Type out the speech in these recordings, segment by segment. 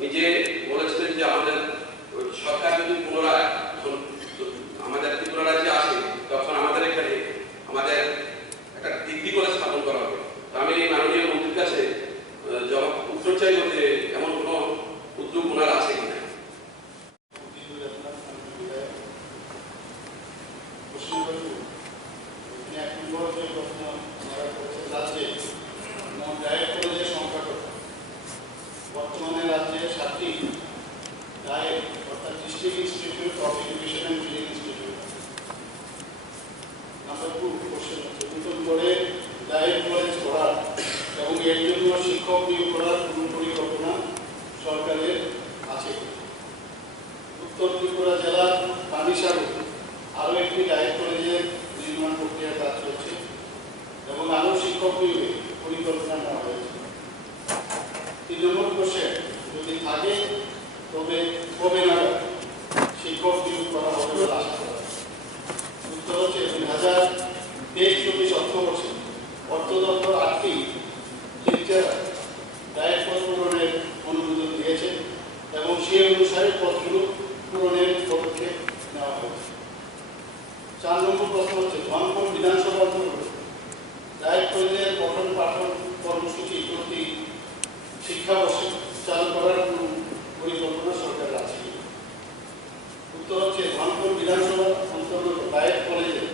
নিজে বলেছিলেন যে আমাদের সরকার যদি পুনরায় আমাদের ত্রিপুরা রাজ্যে আসে তখন আমাদের এখানে আমাদের একটা ডিগ্রি কলেজ স্থাপন করা হবে তো আমি মাননীয় মন্ত্রীর কাছে আহ, জবাব উত্তর চাইব যে এমন কোনো উদ্যোগ ওনার আছে কিনা বর্তমানে রাজ্যে সাতটি DIET institute of education and training institute number two question হচ্ছে নতুন করে ডায়েট কলেজ করার এবং এর জন্য শিক্ষক নিয়োগ করার কোনো পরিকল্পনা সরকারের আছে? উত্তর ত্রিপুরা জেলার পানিসাগর আরও একটি ডায়েট কলেজের নির্মাণ প্রক্রিয়া কাজ চলছে এবং আরও শিক্ষক নিয়োগে পরিকল্পনা নেওয়া হয়েছে। তিন নম্বর কোশ্চেন যদি থাকে, তবে কবে নাগাদ শিক্ষক নিয়োগ করা হবে বলে আশা করা যায়? উত্তর হচ্ছে দুই হাজার তেইশ চব্বিশ অর্থবর্ষে অর্থ দপ্তর আটটি লেকচার ডায়েট পদ পূরণের অনুমোদন দিয়েছে এবং সেই অনুসারে পদগুলো পূরণের পদক্ষেপ নেওয়া হয়েছে চার নম্বর প্রশ্ন হচ্ছে ধনপুর বিধানসভা অন্তর্গত ডায়েট কলেজের পঠন পাঠন কর্মসূচি প্রতি শিক্ষাবর্ষে চালু করার কোনো পরিকল্পনা সরকারের আছে কি? উত্তর হচ্ছে ধনপুর বিধানসভা অন্তর্গত ডায়েট কলেজে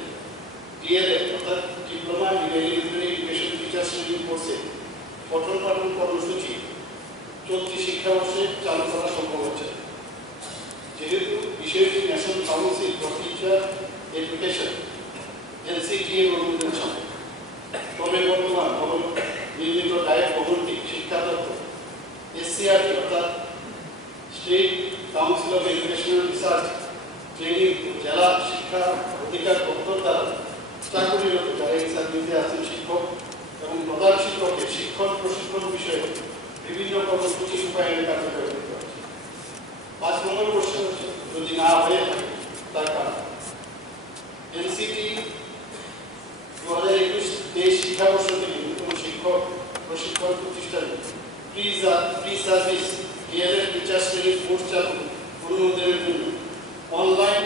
ডিএলএড অর্থাৎ diploma in education teachers training কোর্সে পঠন পাঠন কর্মসূচি চলতি শিক্ষাবর্ষে চালু করা সম্ভব হচ্ছে। যেহেতু বিষয়টি national council for teacher education NCT এর অনুমোদন ছিল তবে বর্তমান ভবন নির্মিত ডায়েট ভবনটি শিক্ষা দপ্তর এসসিআরটি অর্থাৎ state council of educational research training ও জেলা শিক্ষা অধিকার দপ্তর দ্বারা চাকরিরত যারা এই সার্ভিসে আছেন শিক্ষক এবং প্রধান শিক্ষকের শিক্ষক প্রশিক্ষণ বিষয়ে বিভিন্ন কর্মসূচি রূপায়ণে কার্যকর করতে হচ্ছে পাঁচ নম্বর কোশ্চেন হচ্ছে যদি না হয়ে থাকে তার কারণ এনসিটি দু হাজার একুশ তেইশ শিক্ষাবর্ষ থেকে নতুন শিক্ষক প্রশিক্ষণ প্রতিষ্ঠানে pre pre service DElEd teachers training course চালু অনুমোদনের জন্য online